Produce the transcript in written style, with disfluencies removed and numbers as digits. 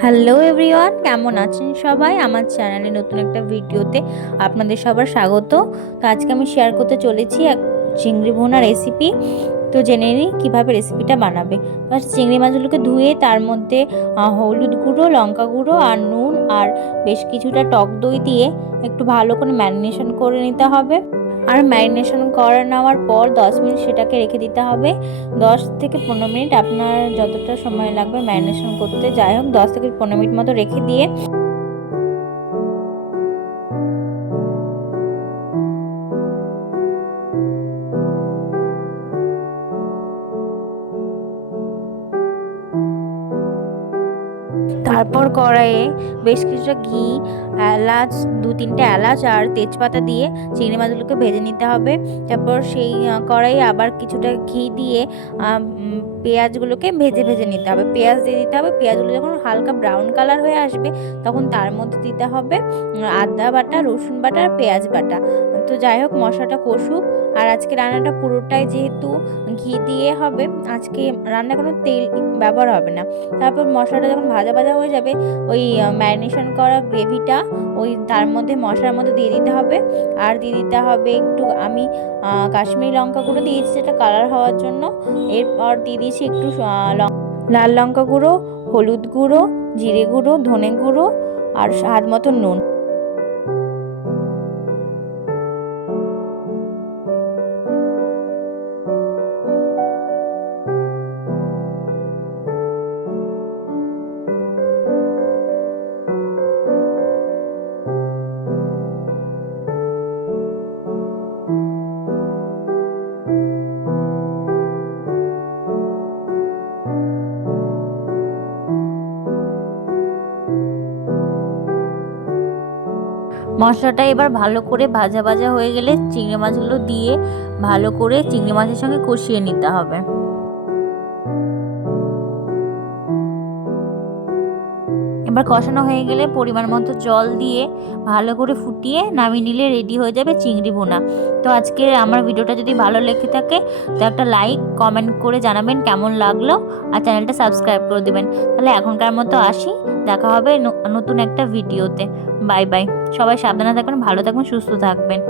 Hello everyone, কেমন আছেন সবাই? আমার চ্যানেলে নতুন একটা ভিডিওতে আপনাদের সবার স্বাগত। তো আজকে আমি শেয়ার করতে চলেছি এক চিংড়ি ভুনা রেসিপি। তো জেনে নিই কীভাবে রেসিপিটা বানাবে। ফার্স্ট চিংড়ি মাছগুলোকে ধুয়ে তার মধ্যে হলুদ গুঁড়ো, লঙ্কা গুঁড়ো আর নুন আর বেশ কিছুটা টক দই দিয়ে একটু ভালো করে ম্যারিনেশন করে নিতে হবে। আর ম্যারিনেশন করে নেওয়ার পর 10 মিনিট সেটাকে রেখে দিতে হবে। 10 থেকে 15 মিনিট আপনার যতটা সময় লাগবে ম্যারিনেশন করতে, যাই হোক 10 থেকে 15 মিনিট মতো রেখে দিয়ে তারপর কড়াইয়ে বেশ কিছুটা ঘি, এলাচ, 2-3টে এলাচ আর তেজপাতা দিয়ে চিংড়ি মাছগুলোকে ভেজে নিতে হবে। তারপর সেই কড়াইয়ে আবার কিছুটা ঘি দিয়ে পেঁয়াজগুলোকে ভেজে নিতে হবে। পেঁয়াজ দিয়ে দিতে হবে। পেঁয়াজগুলো যখন হালকা ব্রাউন কালার হয়ে আসবে তখন তার মধ্যে দিতে হবে আদা বাটা, রসুন বাটা আর পেঁয়াজ বাটা। তো যাই হোক মশলাটা কষুক। আর আজকে রান্নাটা পুরোটাই যেহেতু ঘি দিয়ে হবে, আজকে রান্না কোনো তেল ব্যবহার হবে না। তারপর মশলাটা যখন ভাজা ভাজা হয়ে যাবে, ওই ম্যারিনেশন করা গ্রেভিটা ওই তার মধ্যে মশলার মধ্যে দিয়ে দিতে হবে। আর দিয়ে দিতে হবে একটু, আমি কাশ্মীরি লঙ্কা গুঁড়ো দিয়েছি যেটা কালার হওয়ার জন্য। এরপর দিয়ে দিয়েছি একটু লাল লঙ্কা গুঁড়ো, হলুদ গুঁড়ো, জিরে গুঁড়ো, ধনে গুঁড়ো আর স্বাদ মতো নুন। মশলাটা এবার ভালো করে ভাজা ভাজা হয়ে গেলে চিংড়ি মাছগুলো দিয়ে ভালো করে চিংড়ি মাছের সঙ্গে কষিয়ে নিতে হবে। এবার কষানো হয়ে গেলে পরিমাণ মতো জল দিয়ে ভালো করে ফুটিয়ে নামিয়ে নিলে রেডি হয়ে যাবে চিংড়ি ভুনা। তো আজকে আমার ভিডিওটা যদি ভালো লেগে থাকে তো একটা লাইক কমেন্ট করে জানাবেন কেমন লাগলো, আর চ্যানেলটা সাবস্ক্রাইব করে দেবেন। তাহলে এখনকার মতো আসি, দেখা হবে নতুন একটা ভিডিওতে। Bye bye. সবাই সাবধানে থাকবেন, ভালো থাকবেন, সুস্থ থাকবেন।